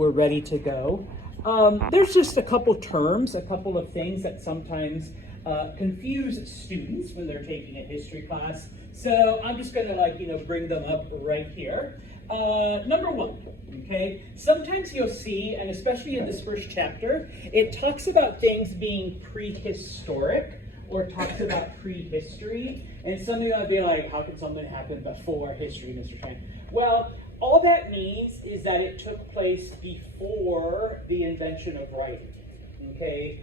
We're ready to go. There's just a couple terms, a couple of things that sometimes confuse students when they're taking a history class. So I'm just going to bring them up right here. Number one, okay? Sometimes you'll see, and especially in this first chapter, it talks about things being prehistoric or talks about prehistory. And some of you might be like, how could something happen before history, Mr. Chang? Well, all that means is that it took place before the invention of writing, okay?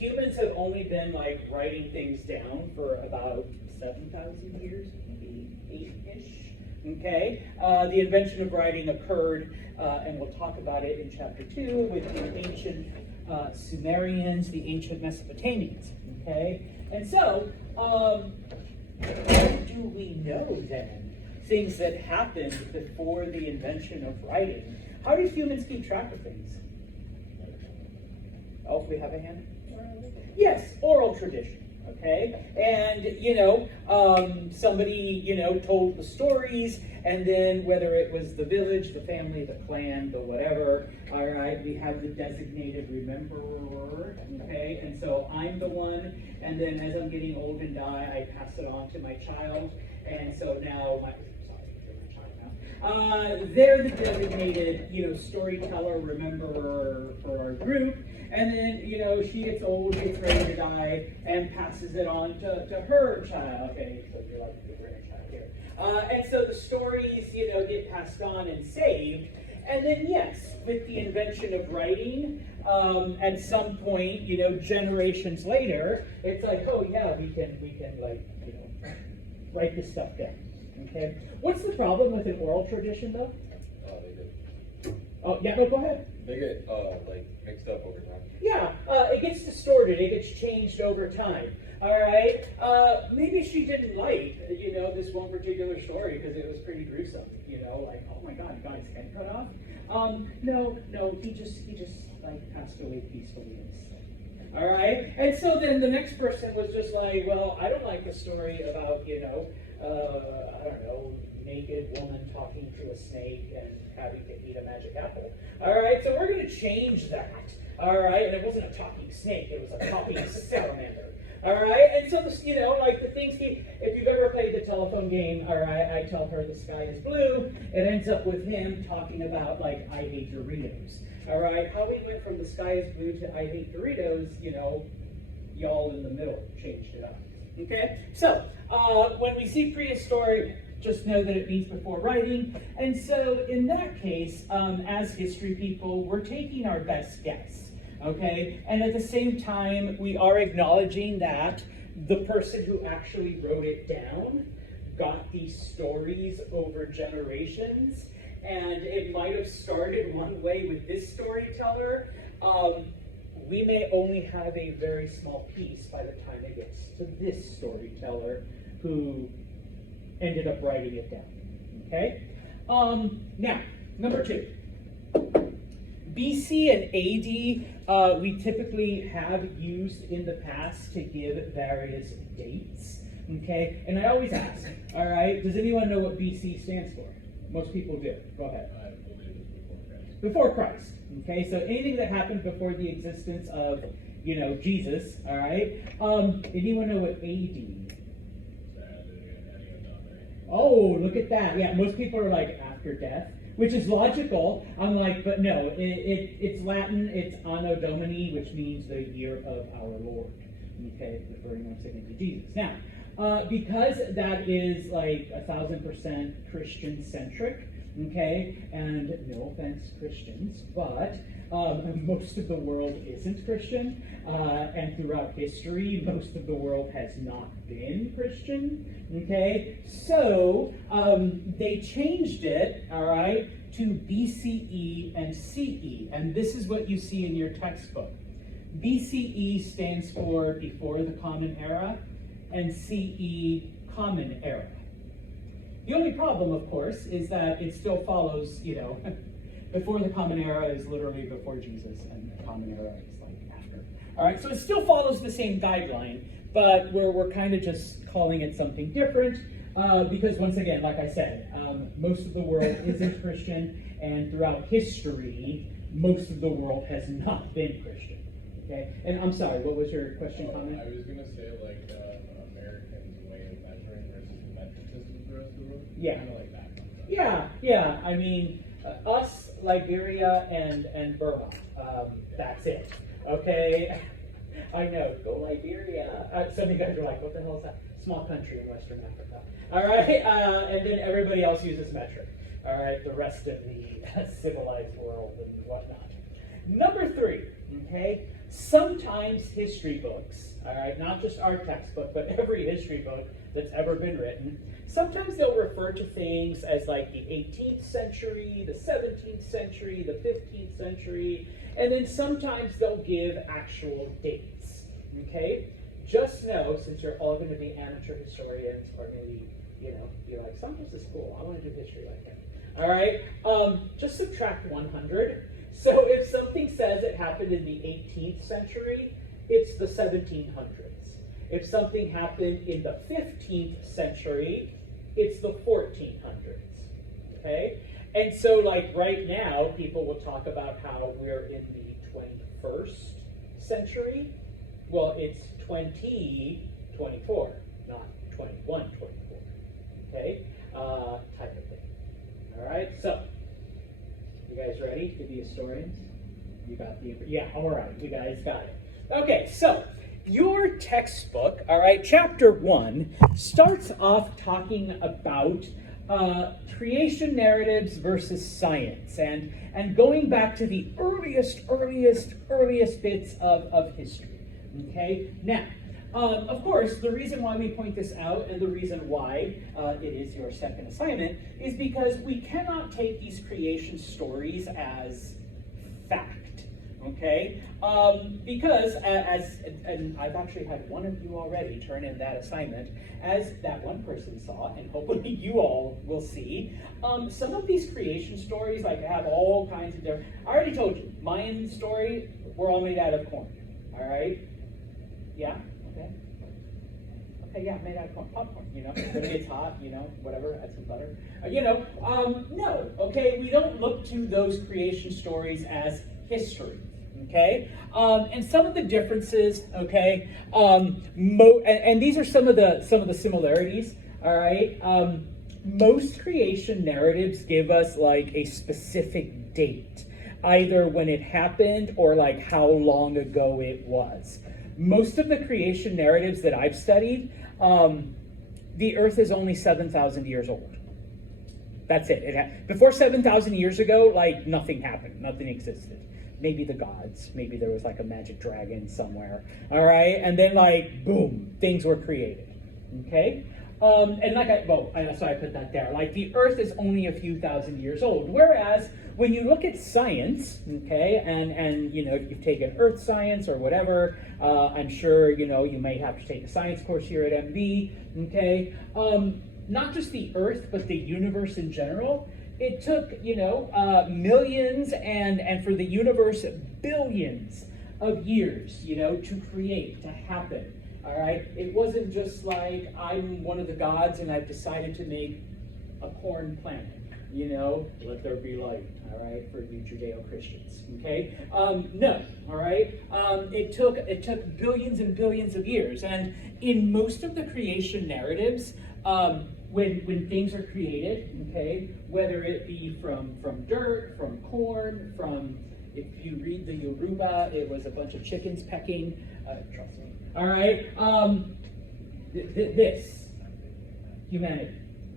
Humans have only been writing things down for about 7,000 years, maybe 8-ish, okay? The invention of writing occurred, and we'll talk about it in chapter 2, with the ancient Sumerians, the ancient Mesopotamians, okay? And so, what do we know then? Things that happened before the invention of writing. How did humans keep track of things? Oh, we have a hand? Yes, oral tradition. Okay, and somebody told the stories, and then whether it was the village, the family, the clan, the whatever, all right, we have the designated rememberer. Okay, and so I'm the one, and then as I'm getting old and die, I pass it on to my child, and so now they're the designated, storyteller, rememberer for our group. And then, she gets old, gets ready to die, and passes it on to her child. Okay, so you're like the grandchild here. And so the stories, get passed on and saved. And then, yes, with the invention of writing, at some point, generations later, it's like, oh yeah, we can write this stuff down. Okay. What's the problem with an oral tradition, though? Oh, yeah, no, go ahead. They get mixed up over time. Yeah, it gets distorted. It gets changed over time. All right. Maybe she didn't like, this one particular story because it was pretty gruesome. Oh my God, he got his head cut off. No, he just passed away peacefully instead. All right. And so then the next person was just like, well, I don't like the story about, I don't know, naked woman talking to a snake and having to eat a magic apple. All right, so we're going to change that. All right, and it wasn't a talking snake; it was a talking salamander. All right, and so this, the things. If you've ever played the telephone game, all right, I tell her the sky is blue. It ends up with him talking about I hate Doritos. All right, how we went from the sky is blue to I hate Doritos, y'all in the middle changed it up. Okay, so when we see prehistoric, just know that it means before writing. And so in that case, as history people, we're taking our best guess, okay? And at the same time, we are acknowledging that the person who actually wrote it down got these stories over generations, and it might have started one way with this storyteller. We may only have a very small piece by the time it gets to this storyteller who ended up writing it down. Okay? Now, number 2. BC and AD, we typically have used in the past to give various dates. Okay? And I always ask, all right, does anyone know what BC stands for? Most people do. Go ahead. Before Christ. Okay, so anything that happened before the existence of, Jesus, all right? Anyone know what AD? Oh, look at that. Yeah, most people are like after death, which is logical. I'm like, but no, it's Latin, it's Anno Domini, which means the year of our Lord. Okay, referring once again to Jesus. Now, because that is 1,000% Christian-centric, okay, and no offense, Christians, but most of the world isn't Christian, and throughout history, most of the world has not been Christian, okay? So, they changed it, all right, to BCE and CE, and this is what you see in your textbook. BCE stands for Before the Common Era, and CE, Common Era. The only problem, of course, is that it still follows, before the Common Era is literally before Jesus, and the Common Era is after. All right, so it still follows the same guideline, but we're kind of just calling it something different. Because once again, like I said, most of the world isn't Christian, and throughout history, most of the world has not been Christian. Okay, and I'm sorry, what was your question, comment? I was gonna say like Americans' way of measuring versus the metric system for the rest of the world. Yeah. Kind of like that concept. Yeah. I mean, us, Liberia, and Burma. That's it. Okay. I know. Go Liberia. Some of you guys are like, what the hell is that? Small country in Western Africa. All right. And then everybody else uses metric. All right. The rest of the civilized world and whatnot. Number 3. Okay. Sometimes history books, all right, not just our textbook, but every history book that's ever been written, sometimes they'll refer to things as like the 18th century, the 17th century, the 15th century, and then sometimes they'll give actual dates, okay? Just know, since you're all going to be amateur historians, or maybe, you're like, sometimes this is cool, I want to do history like that. All right, just subtract 100. So if something says it happened in the 18th century, it's the 1700s. If something happened in the 15th century, it's the 1400s. Okay? And so like right now, people will talk about how we're in the 21st century. Well, it's 2024, not 2124. Okay? Type of thing. All right? So, you guys ready to be historians? You got the, yeah, all right, you guys got it. Okay, so your textbook, all right, chapter 1 starts off talking about creation narratives versus science, and going back to the earliest bits of history. Okay, now, of course, the reason why we point this out and the reason why it is your second assignment is because we cannot take these creation stories as fact, okay? Because and I've actually had one of you already turn in that assignment, as that one person saw, and hopefully you all will see, some of these creation stories like have all kinds of different, I already told you, Mayan story, we're all made out of corn, all right? Yeah? Okay, yeah, made out of popcorn, when it gets hot, whatever, add some butter. No, okay, we don't look to those creation stories as history, okay? And some of the differences, okay, and these are some of the similarities, all right? Most creation narratives give us like a specific date, either when it happened or like how long ago it was. Most of the creation narratives that I've studied, the Earth is only 7,000 years old. That's it. Before 7,000 years ago, like nothing happened, nothing existed. Maybe the gods, maybe there was like a magic dragon somewhere. All right, and then like boom, things were created. Okay, and like that's why I put that there. Like the Earth is only a few thousand years old, whereas when you look at science, okay, and you've taken earth science or whatever, I'm sure you may have to take a science course here at MB, okay, not just the Earth but the universe in general. It took millions and for the universe billions of years to create, to happen. All right, it wasn't just like I'm one of the gods and I've decided to make a corn planet. Let there be light, all right, for you Judeo-Christians, okay? No, all right? It took billions and billions of years, and in most of the creation narratives, when things are created, okay, whether it be from dirt, from corn, from, if you read the Yoruba, it was a bunch of chickens pecking, trust me, all right? This, humanity.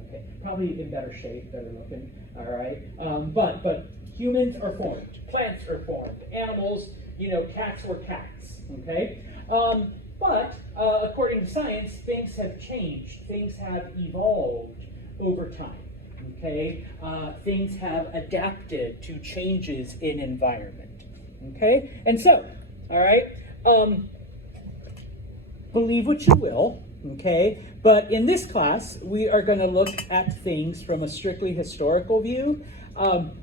Okay, probably in better shape, better looking, all right? But humans are formed, plants are formed, animals, cats were cats, okay? But according to science, things have changed, things have evolved over time, okay? Things have adapted to changes in environment, okay? And so, all right, believe what you will, okay? But in this class, we are going to look at things from a strictly historical view,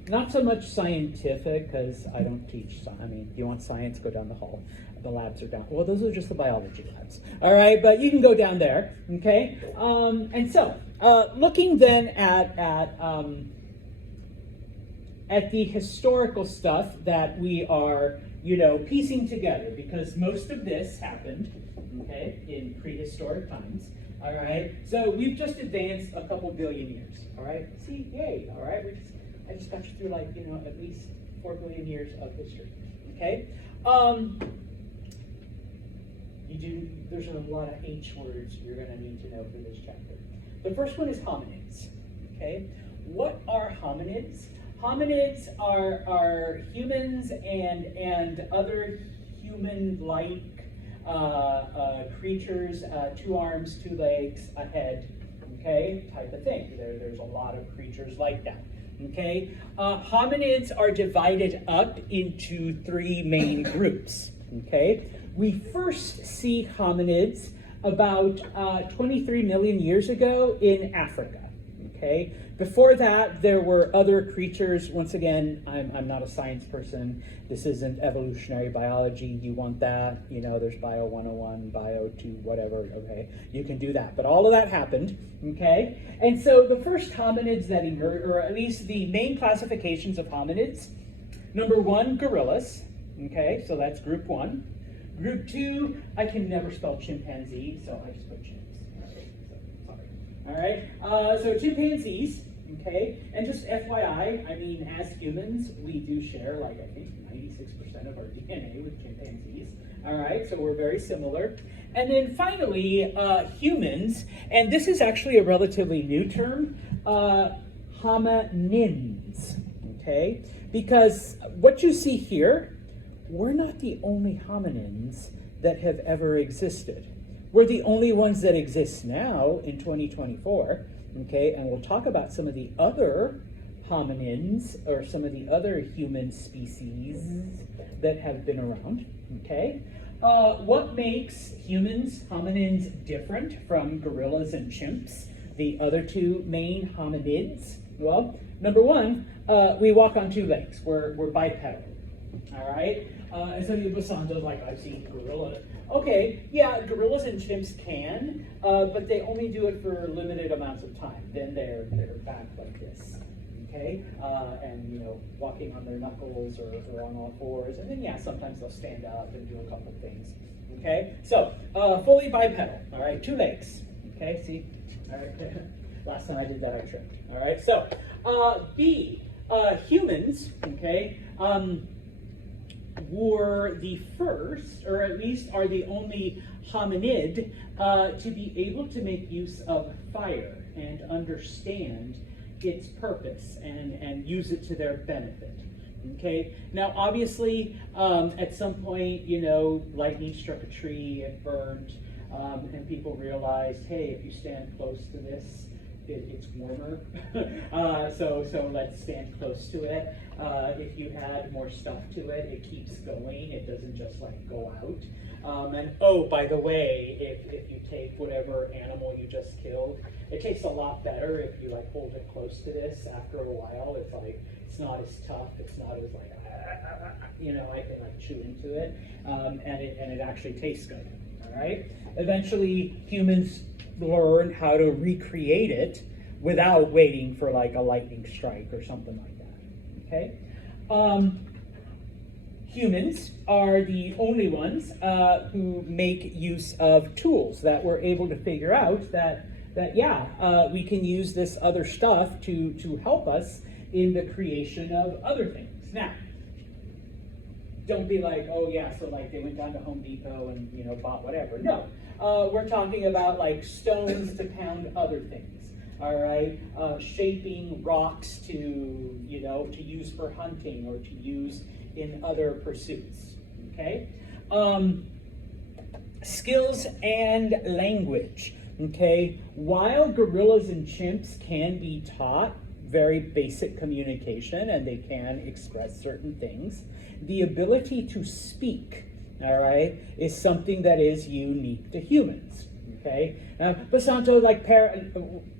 Not so much scientific, because I don't teach. I mean, you want science, go down the hall. The labs are down. Well, those are just the biology labs. All right, but you can go down there. Okay. And so, looking then at the historical stuff that we are, piecing together, because most of this happened, okay, in prehistoric times. All right. So we've just advanced a couple billion years. All right. See, yay. All right. I just got you through at least 4 billion years of history. Okay. There's a lot of H words you're going to need to know for this chapter. The first one is hominids. Okay. What are hominids? Hominids are humans and other human-like creatures, 2 arms, 2 legs, a head, okay, type of thing. There's a lot of creatures like that. Okay, hominids are divided up into 3 main groups. Okay, we first see hominids about 23 million years ago in Africa. Okay, before that there were other creatures. Once again, I'm not a science person. This isn't evolutionary biology. You want that? There's Bio 101, Bio 2, whatever. Okay, you can do that. But all of that happened. Okay, and so the first hominids that emerged, or at least the main classifications of hominids, number 1, gorillas. Okay, so that's group 1. Group 2, I can never spell chimpanzee, so I just put chimps. All right, so chimpanzees, okay, and just FYI, I mean, as humans, we do share, I think 96% of our DNA with chimpanzees, all right, so we're very similar. And then finally, humans, and this is actually a relatively new term, hominins, okay, because what you see here, we're not the only hominins that have ever existed. We're the only ones that exist now in 2024, okay? And we'll talk about some of the other hominins or some of the other human species that have been around, okay? What makes humans, hominins, different from gorillas and chimps, the other 2 main hominids? Well, number 1, we walk on 2 legs. We're bipedal, all right? And so Basanto's like, I've seen gorilla. Okay, yeah, gorillas and chimps can, but they only do it for limited amounts of time. Then they're back like this, okay? And, walking on their knuckles or on all 4s. And then, yeah, sometimes they'll stand up and do a couple things, okay? So, fully bipedal, all right? 2 legs, okay? See? All right. Last time I did that, I tripped, all right? So, B, humans, okay? Were the first, or at least are the only hominid to be able to make use of fire and understand its purpose and use it to their benefit. Okay, now obviously at some point, lightning struck a tree, it burned, and people realized, hey, if you stand close to this, it's warmer, so let's stand close to it. If you add more stuff to it, it keeps going. It doesn't just go out. And oh, by the way, if you take whatever animal you just killed, it tastes a lot better if you hold it close to this. After a while, it's not as tough. It's not as I can chew into it, and it actually tastes good. All right. Eventually, humans learn how to recreate it without waiting for a lightning strike or something like that. Okay, humans are the only ones who make use of tools that we're able to figure out that we can use this other stuff to help us in the creation of other things. Now, don't be like, oh yeah, so they went down to Home Depot and bought whatever. No, we're talking about stones to pound other things. All right, shaping rocks to use for hunting or to use in other pursuits. Okay, skills and language. Okay, while gorillas and chimps can be taught very basic communication and they can express certain things, the ability to speak, all right, is something that is unique to humans. Okay, Basanto,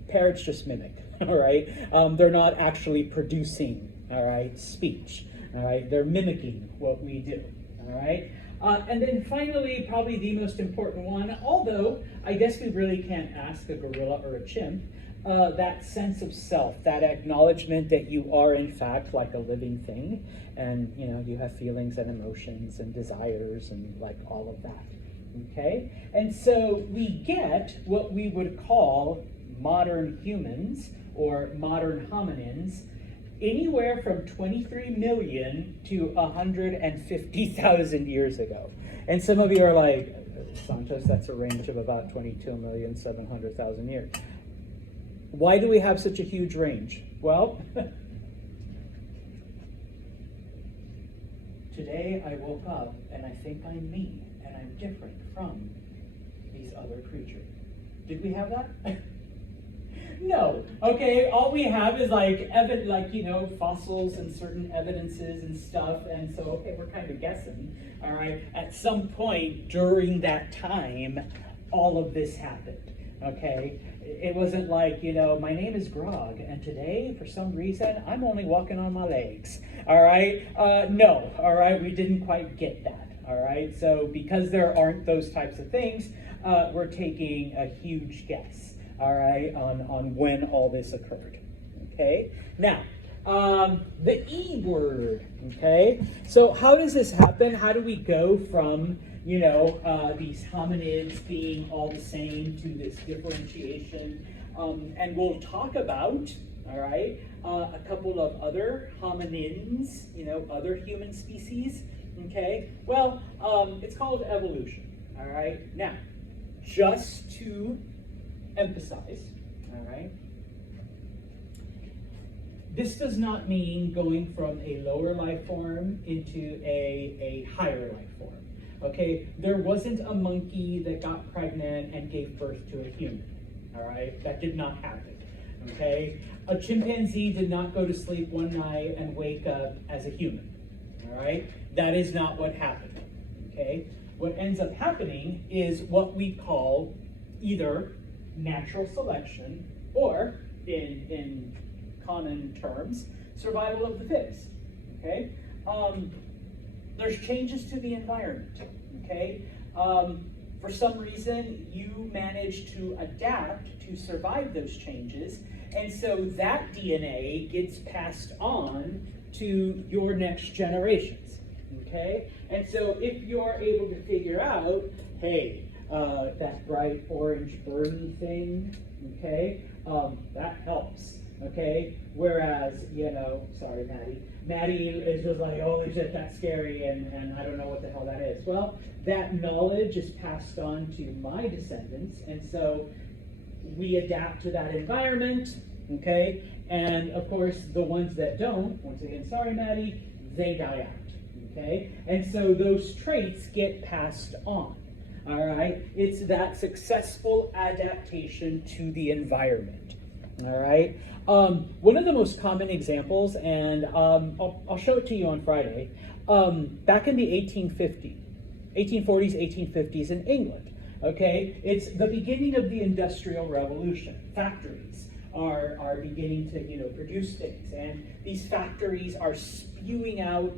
parrots just mimic. all right? They're not actually producing, all right, speech, all right? They're mimicking what we do, all right? And then finally, probably the most important one, although I guess we really can't ask a gorilla or a chimp, that sense of self, that acknowledgement that you are in fact like a living thing, and you know, you have feelings and emotions and desires and like all of that, okay? And so we get what we would call modern humans or modern hominins anywhere from 23 million to 150,000 years ago. And some of you are like, Santos, that's a range of about 22,700,000 years. Why do we have such a huge range? Well, today I woke up and I think I'm me and I'm different from these other creatures. Did we have that? No. Okay, all we have is like fossils and certain evidences and stuff, and so okay, we're kind of guessing. All right. At some point during that time, all of this happened. Okay, it wasn't like, my name is Grog, and today, for some reason, I'm only walking on my legs. All right, no, all right, we didn't quite get that. All right, so because there aren't those types of things, we're taking a huge guess. All right, on when all this occurred. Okay, now the E word. Okay, so how does this happen? How do we go from these hominids being all the same to this differentiation? And we'll talk about, all right, a couple of other hominins, other human species, okay? Well, it's called evolution, all right? Now, just to emphasize, all right, this does not mean going from a lower life form into a higher life form. Okay, there wasn't a monkey that got pregnant and gave birth to a human, all right? That did not happen, okay? A chimpanzee did not go to sleep one night and wake up as a human, all right? That is not what happened, okay? What ends up happening is what we call either natural selection or, in common terms, survival of the fittest, okay? There's changes to the environment, okay? For some reason, you manage to adapt to survive those changes, and so that DNA gets passed on to your next generations, okay? And so if you're able to figure out, hey, that bright orange burning thing, okay, that helps, okay? Whereas, sorry, Maddie is just like, holy shit, that's scary, and I don't know what the hell that is. Well, that knowledge is passed on to my descendants, and so we adapt to that environment, okay? And of course, the ones that don't, once again, sorry, Maddie, they die out, okay? And so those traits get passed on, all right? It's that successful adaptation to the environment, all right? One of the most common examples, and I'll show it to you on Friday, back in the 1840s, 1850s in England, okay? It's the beginning of the Industrial Revolution. Factories are beginning to, produce things, and these factories are spewing out,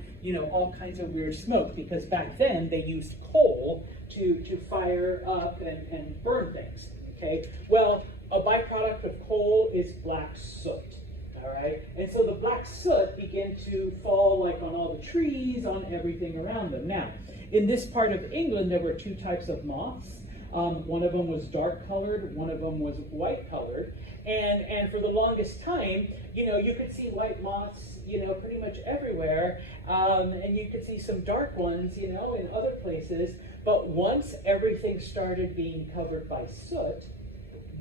all kinds of weird smoke, because back then they used coal to fire up and burn things, okay? Well, a byproduct of coal is black soot, all right? And so the black soot began to fall like on all the trees, on everything around them. Now, in this part of England, there were two types of moths. One of them was dark colored, one of them was white colored. And for the longest time, you could see white moths, pretty much everywhere. And you could see some dark ones, in other places. But once everything started being covered by soot,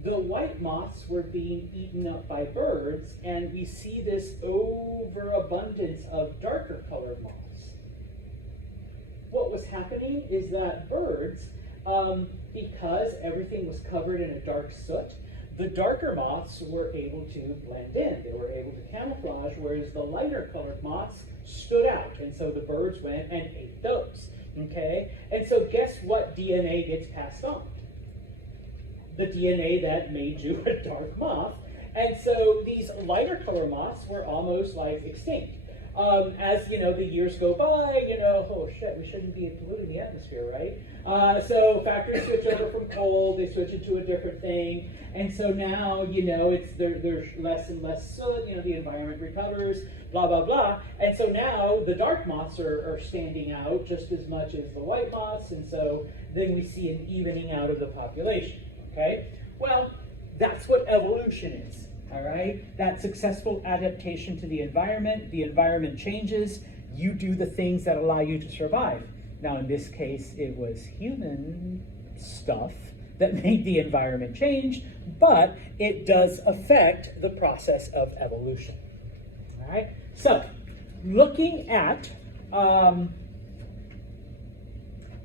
the white moths were being eaten up by birds, and we see this overabundance of darker colored moths. What was happening is that birds, because everything was covered in a dark soot, the darker moths were able to blend in. They were able to camouflage, whereas the lighter colored moths stood out, and so the birds went and ate those, okay? And so guess what DNA gets passed on? The DNA that made you a dark moth, And so these lighter color moths were almost like extinct. As the years go by, oh shit, we shouldn't be polluting the atmosphere, right? So factories switch over from coal, they switch it to a different thing, and so now there's less and less soot. The environment recovers, blah blah blah, and so now the dark moths are standing out just as much as the white moths, and so then we see an evening out of the population. Okay, well, that's what evolution is. All right, that successful adaptation to the environment changes, you do the things that allow you to survive. Now, in this case, it was human stuff that made the environment change, but it does affect the process of evolution. All right, so looking at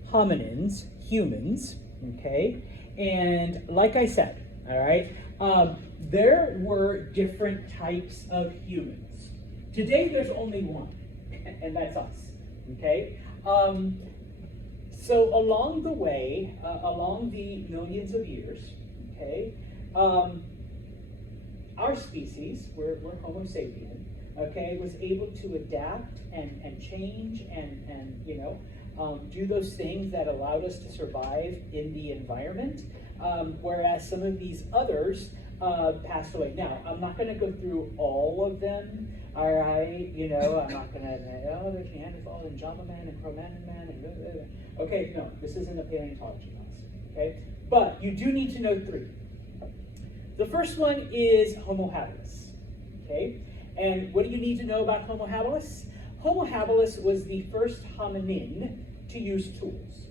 hominins, humans, okay, and like I said, all right, there were different types of humans. Today, there's only one, and that's us, okay? So along the way, along the millions of years, okay, our species, we're Homo sapien, okay, was able to adapt and change and do those things that allowed us to survive in the environment, whereas some of these others passed away. Now, I'm not going to go through all of them, all right? I'm not going to, there's Neanderthal and Java man and Cro-Magnon man and blah, blah, blah. Okay, no, this isn't a paleontology class, okay? But you do need to know three. The first one is Homo habilis, okay? And what do you need to know about Homo habilis? Homo habilis was the first hominin to use tools,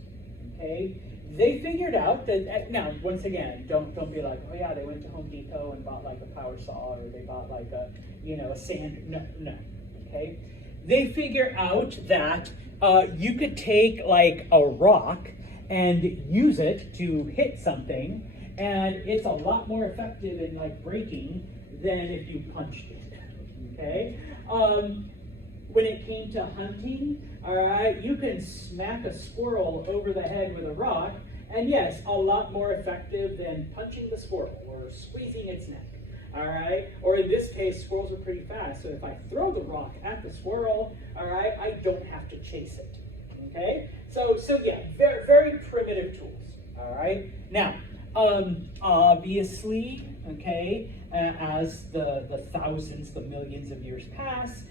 okay? They figured out that, now, once again, don't be like, oh yeah, they went to Home Depot and bought like a power saw, or they bought like a sand, no, okay? They figure out that you could take like a rock and use it to hit something, and it's a lot more effective in like breaking than if you punched it, okay? When it came to hunting, all right, you can smack a squirrel over the head with a rock, and yes, a lot more effective than punching the squirrel or squeezing its neck, all right? Or in this case, squirrels are pretty fast, so if I throw the rock at the squirrel, all right, I don't have to chase it, okay? So yeah, very, very primitive tools, all right? Now, obviously, okay, as the thousands, the millions of years pass,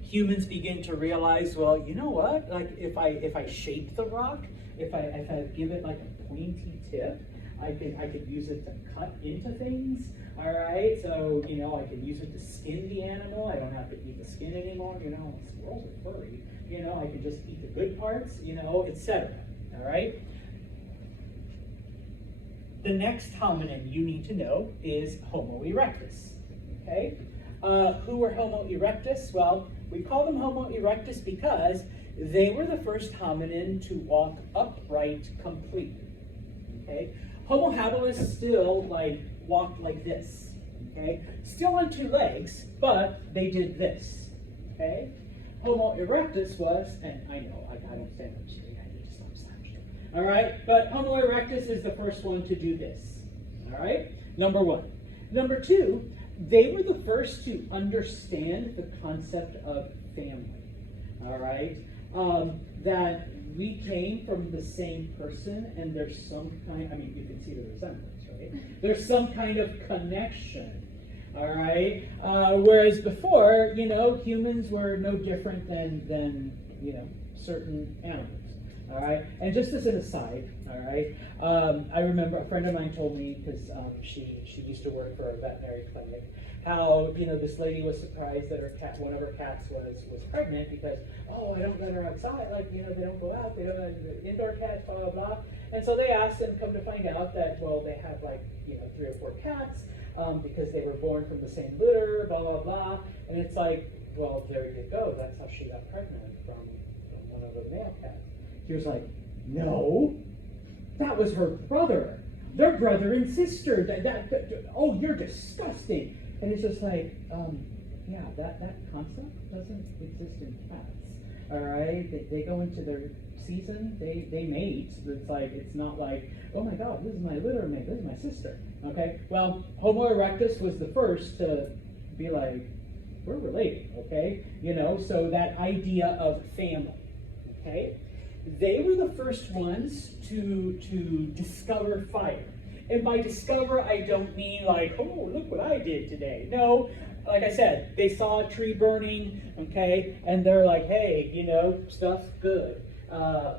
humans begin to realize, well, you know what? Like if I shape the rock, if I give it like a pointy tip, I could use it to cut into things. All right, so I could use it to skin the animal. I don't have to eat the skin anymore. Squirrels are furry. I can just eat the good parts. Etc. All right. The next hominin you need to know is Homo erectus. Okay. Who were Homo erectus? Well, we call them Homo erectus because they were the first hominin to walk upright completely. Okay? Homo habilis still walked like this. Okay? Still on two legs, but they did this. Okay? Homo erectus was, and I know I don't stand up straight, I need to stop slouching. All right? But Homo erectus is the first one to do this. All right? Number one. Number two, they were the first to understand the concept of family, all right? That we came from the same person, and there's some kind, you can see the resemblance, right? There's some kind of connection, all right? Whereas before, humans were no different than certain animals. All right, and just as an aside, all right, I remember a friend of mine told me, because she used to work for a veterinary clinic, how this lady was surprised that one of her cats was pregnant because, oh, I don't let her outside, they don't go out, they don't have indoor cats, blah blah blah, and so they asked, and come to find out that, well, they have 3 or 4 cats because they were born from the same litter, blah blah blah, and it's like, well, there you go, that's how she got pregnant from one of the male cats. He was like, no, that was her brother. They're brother and sister. Oh, you're disgusting. And it's just like, yeah, that concept doesn't exist in cats. all right? They go into their season, they mate. It's like, it's not like, oh my God, this is my litter mate, this is my sister, okay? Well, Homo erectus was the first to be like, we're related, okay? You know, so that idea of family, okay? They were the first ones to discover fire. And by discover, I don't mean like, oh, look what I did today. No, like I said, they saw a tree burning, okay, and they're like, hey, you know, stuff's good,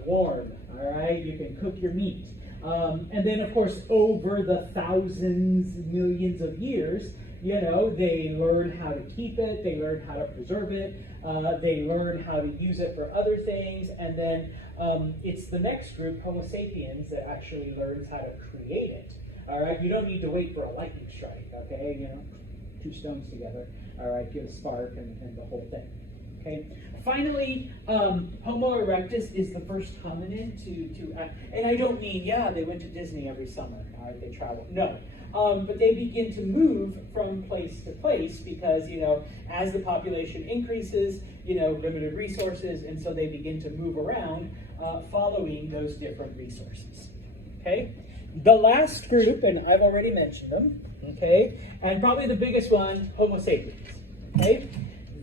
warm, all right, you can cook your meat. And then, of course, over the thousands, millions of years, you know, they learn how to keep it, they learn how to preserve it, they learn how to use it for other things, and then it's the next group, Homo sapiens, that actually learns how to create it. All right, you don't need to wait for a lightning strike, okay? You know, two stones together, all right, give a spark and the whole thing. Okay. Finally, Homo erectus is the first hominin to and I don't mean, yeah, they went to Disney every summer, all right, they traveled. No. But they begin to move from place to place because, you know, as the population increases, you know, limited resources, and so they begin to move around following those different resources. Okay? The last group, and I've already mentioned them, okay, and probably the biggest one, Homo sapiens. Okay?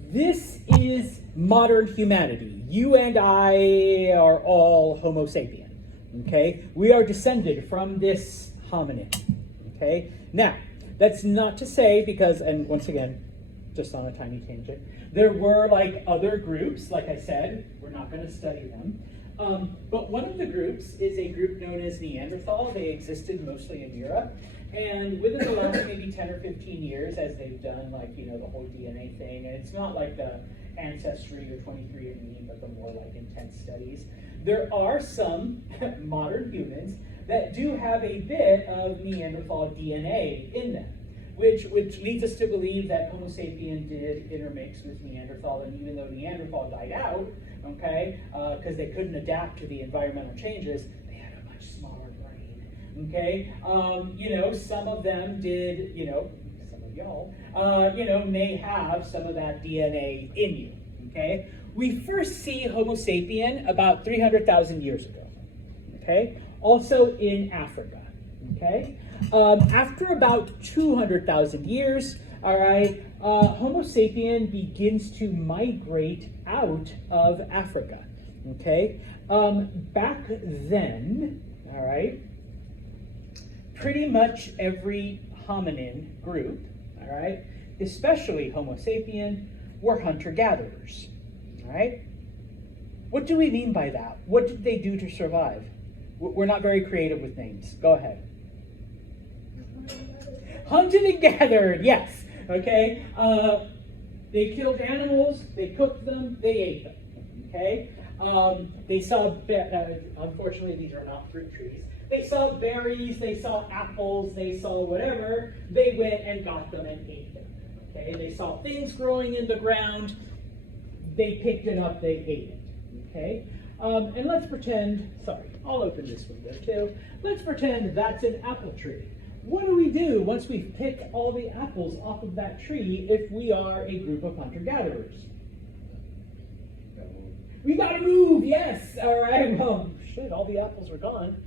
This is modern humanity. You and I are all Homo sapien. Okay? We are descended from this hominin. Okay? Now, that's not to say, because, and once again, just on a tiny tangent, there were like other groups, like I said, we're not going to study them. But one of the groups is a group known as Neanderthal. They existed mostly in Europe. And within the last maybe 10 or 15 years, as they've done like, you know, the whole DNA thing, and it's not like the Ancestry or 23andMe, but the more like intense studies, there are some modern humans that do have a bit of Neanderthal DNA in them, which leads us to believe that Homo sapien did intermix with Neanderthal, and even though Neanderthal died out, okay, because they couldn't adapt to the environmental changes, they had a much smaller brain, okay? You know, some of them did, you know, some of y'all, you know, may have some of that DNA in you, okay? We first see Homo sapien about 300,000 years ago, okay? Also in Africa, okay? After about 200,000 years, all right, Homo sapien begins to migrate out of Africa, okay? Back then, all right, pretty much every hominin group, all right, especially Homo sapien, were hunter-gatherers, all right? What do we mean by that? What did they do to survive? We're not very creative with names. Go ahead. Hunted and gathered, yes. Okay. They killed animals, they cooked them, they ate them. Okay. They saw, unfortunately, these are not fruit trees. They saw berries, they saw apples, they saw whatever. They went and got them and ate them. Okay. They saw things growing in the ground. They picked it up, they ate it. Okay. And let's pretend, sorry, I'll open this window too. Let's pretend that's an apple tree. What do we do once we've picked all the apples off of that tree if we are a group of hunter-gatherers? We gotta move, yes, all right, well, shit, all the apples are gone.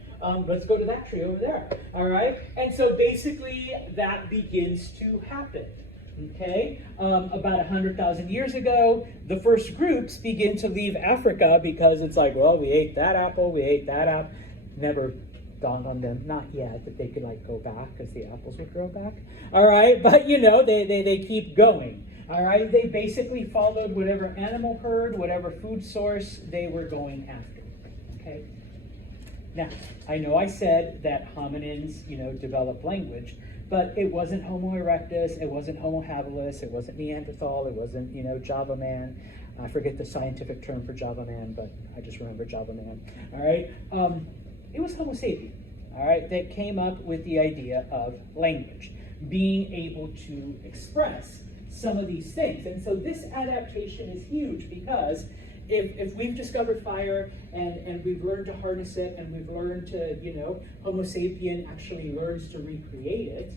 Let's go to that tree over there, all right? And so basically that begins to happen. Okay, about 100,000 years ago, the first groups begin to leave Africa because it's like, well, we ate that apple, we ate that apple. Never dawned on them, not yet, that they could like go back because the apples would grow back. All right, but you know, they keep going. All right, they basically followed whatever animal herd, whatever food source they were going after. Okay. Now, I know I said that hominins, you know, developed language. But it wasn't Homo erectus, it wasn't Homo habilis, it wasn't Neanderthal, it wasn't, you know, Java man. I forget the scientific term for Java man, but I just remember Java man. All right, it was Homo sapien. All right, that came up with the idea of language, being able to express some of these things. And so this adaptation is huge because if we've discovered fire and we've learned to harness it and we've learned to, you know, Homo sapien actually learns to recreate it,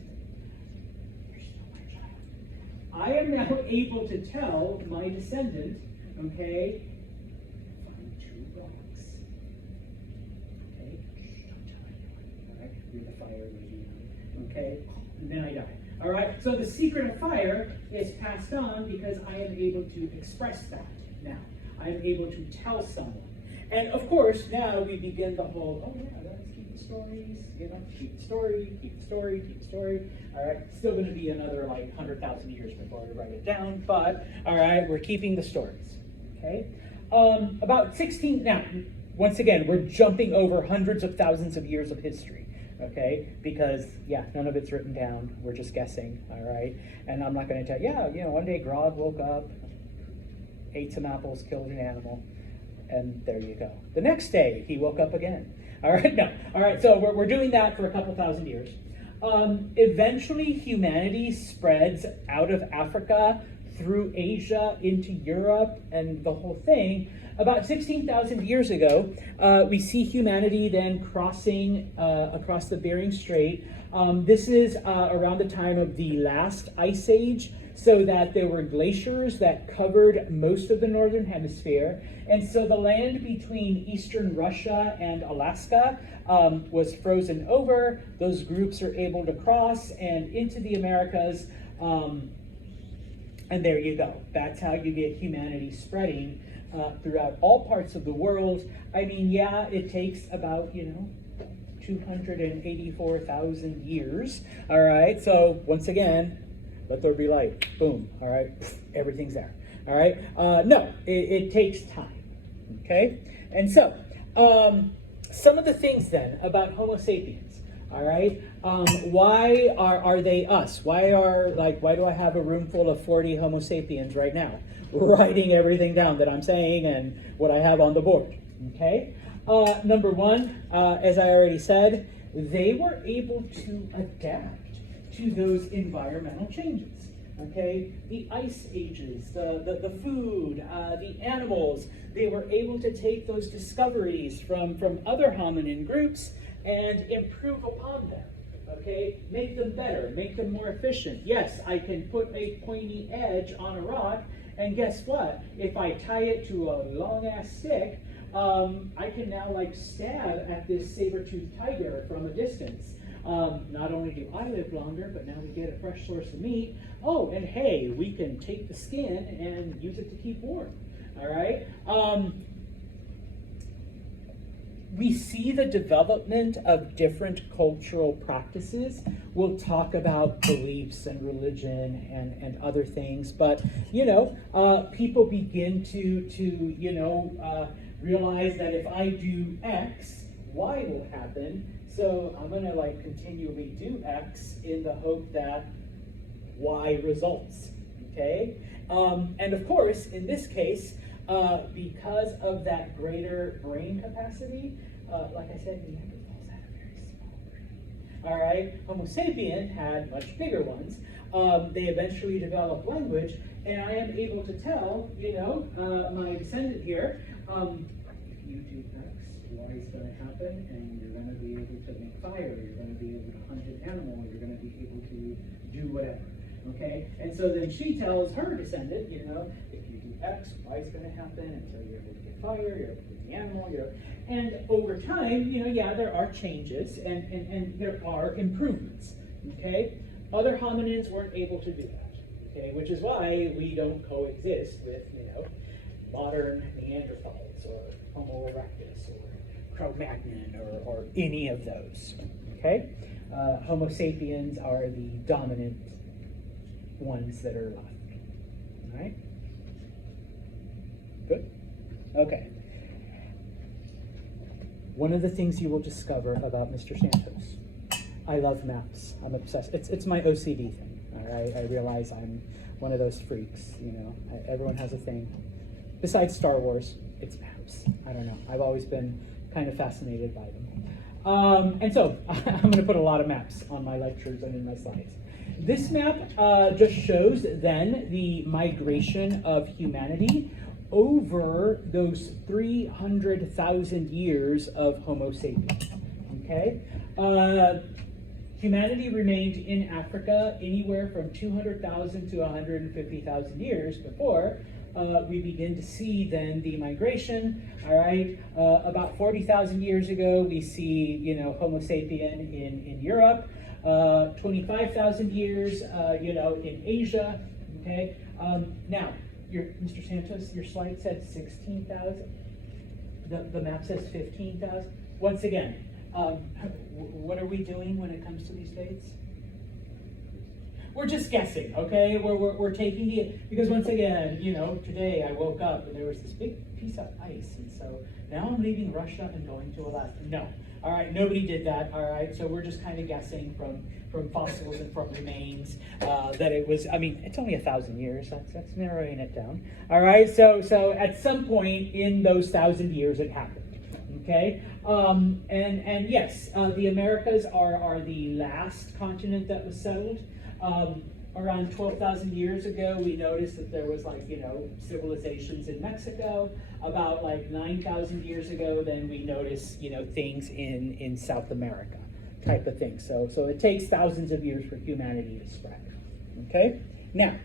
you're still my child. I am now able to tell my descendant, okay, fire with you. Okay? And then I die. All right? So the secret of fire is passed on because I am able to express that now. I am able to tell someone. And of course, now we begin the whole, oh yeah, let's keep the stories, keep the story, keep the story, keep the story. All right, still going to be another like 100,000 years before we write it down, but all right, we're keeping the stories. Okay, about 16. Now, once again, we're jumping over hundreds of thousands of years of history. Okay, because yeah, none of it's written down. We're just guessing. All right, and I'm not going to tell you. Yeah, one day Grog woke up, ate some apples, killed an animal. And there you go. The next day, he woke up again. All right, no. All right, so we're doing that for a couple thousand years. Eventually, humanity spreads out of Africa through Asia into Europe and the whole thing. About 16,000 years ago, we see humanity then crossing across the Bering Strait. This is around the time of the last ice age, so that there were glaciers that covered most of the northern hemisphere. And so the land between eastern Russia and Alaska was frozen over. Those groups are able to cross and into the Americas. And there you go. That's how you get humanity spreading throughout all parts of the world. I mean, yeah, it takes about, 284,000 years. All right, so once again, let there be light. Boom. All right. Everything's there. All right. No, it takes time. Okay. And so, some of the things then about Homo sapiens. All right. Why are they us? Why do I have a room full of 40 Homo sapiens right now, writing everything down that I'm saying and what I have on the board? Okay. Number one, as I already said, they were able to adapt to those environmental changes, okay? The ice ages, the food, the animals, they were able to take those discoveries from other hominin groups and improve upon them, okay? Make them better, make them more efficient. Yes, I can put a pointy edge on a rock, and guess what? If I tie it to a long-ass stick, I can now stab at this saber-toothed tiger from a distance. Not only do I live longer, but now we get a fresh source of meat. Oh, and hey, we can take the skin and use it to keep warm. All right? We see the development of different cultural practices. We'll talk about beliefs and religion and other things, but people begin to realize that if I do X, Y will happen. So I'm going to continually do X in the hope that Y results. Okay, and of course, in this case, because of that greater brain capacity, like I said, Neanderthals had a very small brain. All right, Homo sapien had much bigger ones. They eventually developed language, and I am able to tell, my descendant here, if you do X, Y is going to happen, and you're going to be able to make fire, you're going to be able to hunt an animal, you're going to be able to do whatever. Okay, and so then she tells her descendant, if you do X, Y is going to happen, and so you're able to get fire, you're able to get the animal, and over time, there are changes and there are improvements. Okay, other hominins weren't able to do that. Okay, which is why we don't coexist with modern Neanderthals or Homo erectus or Cro-Magnon or any of those. Okay, Homo sapiens are the dominant ones that are left. All right? Good? Okay. One of the things you will discover about Mr. Santos, I love maps. I'm obsessed. It's my OCD thing. All right? I realize I'm one of those freaks. Everyone has a thing. Besides Star Wars, it's maps. I don't know. I've always been kind of fascinated by them. And so I'm going to put a lot of maps on my lectures and in my slides. This map just shows then the migration of humanity over those 300,000 years of Homo sapiens. Okay? Humanity remained in Africa anywhere from 200,000 to 150,000 years before we begin to see then the migration. All right, about 40,000 years ago, we see, you know, Homo sapien in Europe. 25,000 years, you know, in Asia. Okay. Now, Mr. Santos, your slide said 16,000. The map says 15,000. Once again, what are we doing when it comes to these dates? We're just guessing, okay? We're taking it, because once again, you know, today I woke up and there was this big piece of ice, and so now I'm leaving Russia and going to Alaska. No, all right, nobody did that, all right? So we're just kind of guessing from fossils and from remains that it was, I mean, it's only 1,000 years, that's narrowing it down. All right, so at some point in those 1,000 years it happened. Okay, and yes, the Americas are the last continent that was settled. Around 12,000 years ago, we noticed that there was, like, you know, civilizations in Mexico. About like 9,000 years ago, then we noticed, you know, things in South America, type of thing. So it takes thousands of years for humanity to spread. Okay, now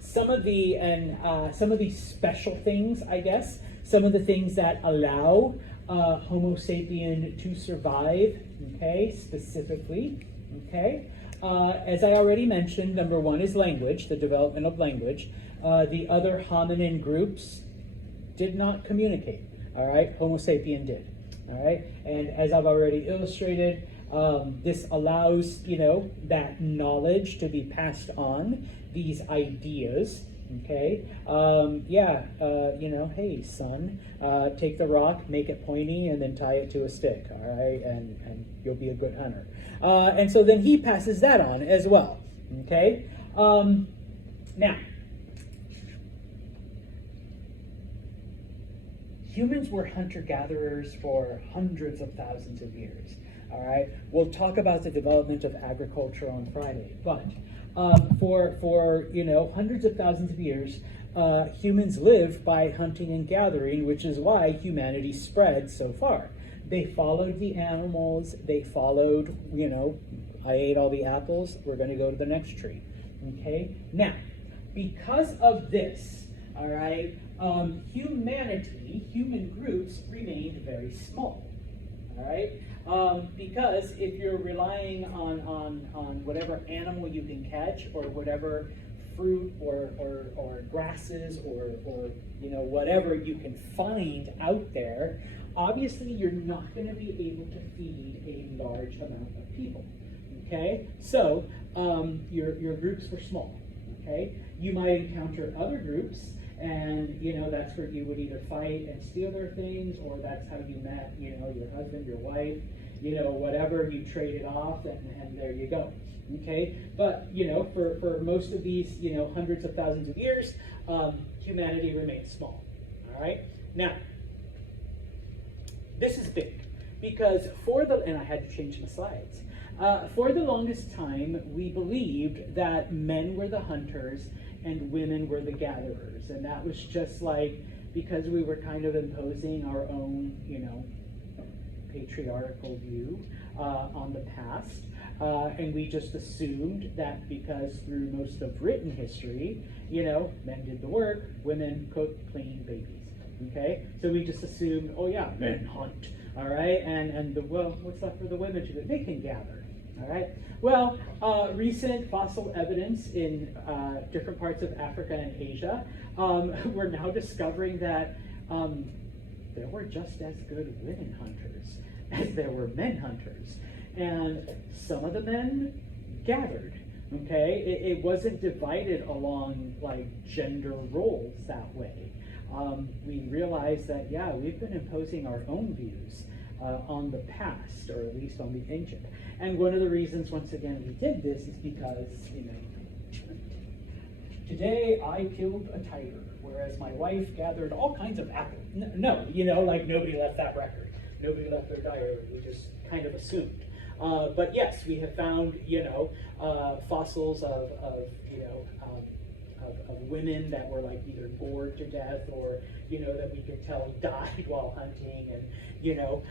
some of the special things, I guess. Some of the things that allow Homo sapien to survive, okay, specifically, okay. As I already mentioned, number one is language, the development of language. The other hominin groups did not communicate, all right? Homo sapien did, all right? And as I've already illustrated, this allows, you know, that knowledge to be passed on, these ideas. Okay, you know, hey, son, take the rock, make it pointy, and then tie it to a stick, all right, and you'll be a good hunter. And so then he passes that on as well, okay? Now, humans were hunter-gatherers for hundreds of thousands of years, all right? We'll talk about the development of agriculture on Friday, but for you know, hundreds of thousands of years, humans lived by hunting and gathering, which is why humanity spread so far. They followed the animals. They followed, you know, I ate all the apples. We're going to go to the next tree. Okay. Now, because of this, all right, human groups remained very small. All right. Because if you're relying on whatever animal you can catch, or whatever fruit or grasses or you know, whatever you can find out there, obviously you're not going to be able to feed a large amount of people. Okay, so your groups were small. Okay, you might encounter other groups, and you know, that's where you would either fight and steal their things, or that's how you met, you know, your husband, your wife, you know, whatever, you traded off, and there you go. Okay, but you know, for most of these, you know, hundreds of thousands of years, humanity remained small. All right, now this is big, because and I had to change the slides. For the longest time, we believed that men were the hunters and women were the gatherers, and that was just like, because we were kind of imposing our own, you know, patriarchal view on the past, and we just assumed that because through most of written history, you know, men did the work, women cooked, cleaned, babies. Okay, so we just assumed, oh yeah, men hunt. All right, well, what's left for the women to do? They can gather. All right. Well, recent fossil evidence in different parts of Africa and Asia, we're now discovering that there were just as good women hunters as there were men hunters. And some of the men gathered, okay? It wasn't divided along like gender roles that way. We realized that, yeah, we've been imposing our own views on the past, or at least on the ancient. And one of the reasons, once again, we did this is because, you know, today I killed a tiger, whereas my wife gathered all kinds of apples. No, you know, like nobody left that record. Nobody left their diary. We just kind of assumed. But yes, we have found, you know, fossils of you know, of women that were like either gored to death, or, you know, that we could tell died while hunting. And you know,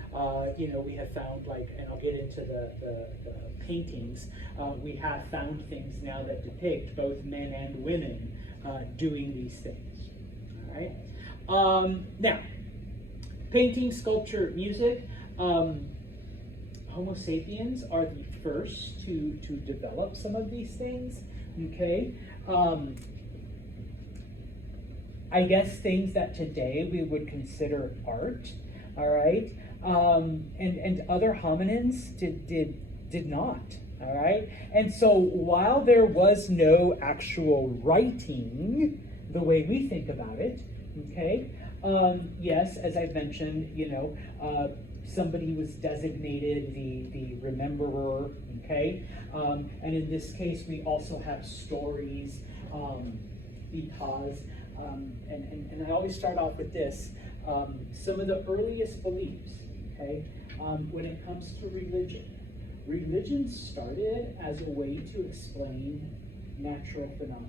we have found, like, and I'll get into the paintings, we have found things now that depict both men and women doing these things. All right. Now, painting, sculpture, music. Homo sapiens are the first to develop some of these things. Okay. I guess things that today we would consider art. All right. And other hominins did not. All right. And so while there was no actual writing the way we think about it, okay, yes, as I've mentioned, somebody was designated the rememberer, okay? And in this case, we also have stories because, and I always start off with this, some of the earliest beliefs, okay, when it comes to religion started as a way to explain natural phenomena,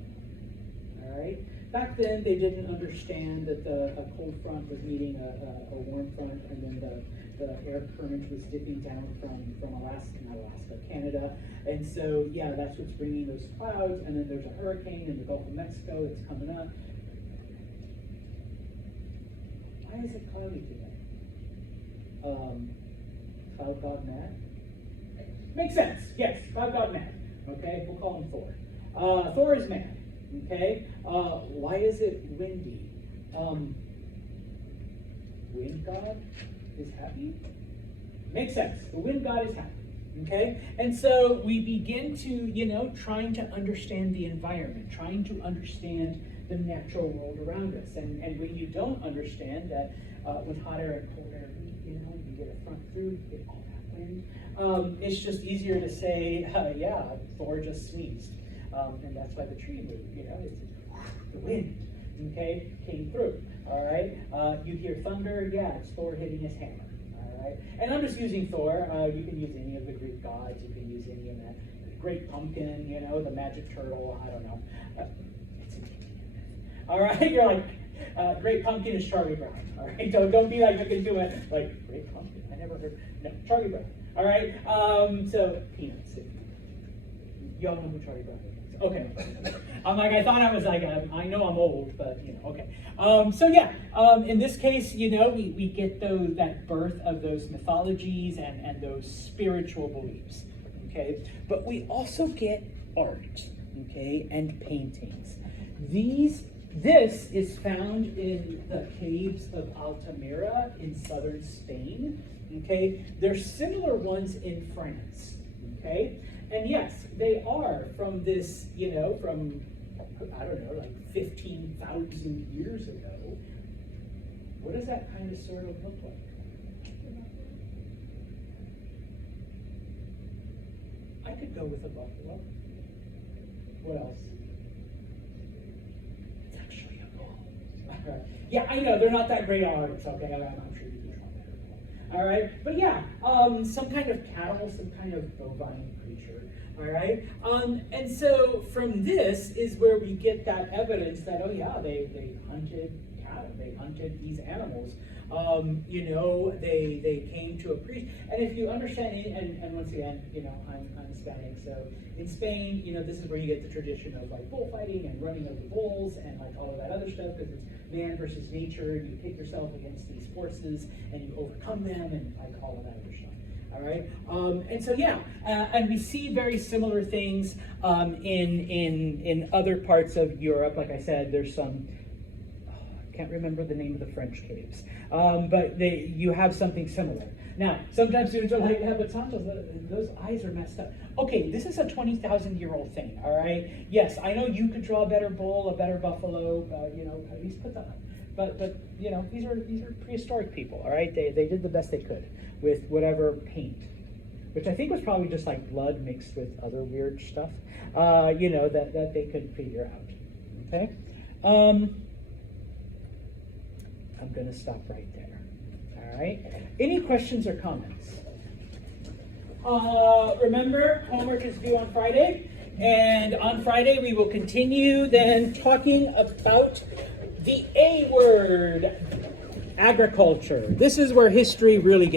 all right? Back then, they didn't understand that a cold front was meeting a warm front, and then the air current was dipping down from Canada. And so, yeah, that's what's bringing those clouds, and then there's a hurricane in the Gulf of Mexico that's coming up. Why is it cloudy today? Cloud god mad? Makes sense, yes, cloud god mad. Okay, we'll call him Thor. Thor is mad. Okay, why is it windy? Wind god is happy? Makes sense, the wind god is happy. Okay, and so we begin to, trying to understand the environment, trying to understand the natural world around us. And when you don't understand that when hot air and cold air meet, you get a front through, you get all that wind, it's just easier to say, yeah, Thor just sneezed. And that's why the tree moved, it's the wind, okay, came through, all right? You hear thunder, yeah, it's Thor hitting his hammer, all right? And I'm just using Thor. You can use any of the Greek gods. You can use any of that great pumpkin, the magic turtle, I don't know. It's an all right? You're like, great pumpkin is Charlie Brown, all right? Don't be like looking to it, like, great pumpkin, I never heard, no, Charlie Brown, all right? So, Peanuts, y'all know who Charlie Brown is. Okay. I thought I was like, I know I'm old, but, okay. So yeah, in this case, we get that birth of those mythologies and those spiritual beliefs, okay? But we also get art, okay, and paintings. This is found in the caves of Altamira in southern Spain, okay? There's similar ones in France, okay? And yes, they are from this, from, I don't know, like 15,000 years ago. What does that kind of sort of look like? I could go with a buffalo. What else? It's actually a bull. Yeah, I know, they're not that great artists, okay? I'm sure you can draw better. All right, but yeah, some kind of cattle, some kind of bovine creature. All right, and so from this is where we get that evidence that, oh yeah, they hunted cattle, they hunted these animals. They came to a priest. And if you understand, and once again, I'm Hispanic, so in Spain, this is where you get the tradition of like bullfighting and running of the bulls and like all of that other stuff, because it's man versus nature. You pit yourself against these forces and you overcome them and like all of that other stuff. All right, and so yeah, and we see very similar things in other parts of Europe. Like I said, there's some. I can't remember the name of the French caves, but you have something similar. Now, sometimes students are like, "Yeah, but Santos, those eyes are messed up." Okay, this is a 20,000-year-old thing. All right. Yes, I know you could draw a better bull, a better buffalo. At least put that on. But these are prehistoric people. All right. They did the best they could with whatever paint, which I think was probably just like blood mixed with other weird stuff, that they could figure out. Okay? I'm going to stop right there. All right? Any questions or comments? Remember, homework is due on Friday, and on Friday we will continue then talking about the A word, agriculture. This is where history really gets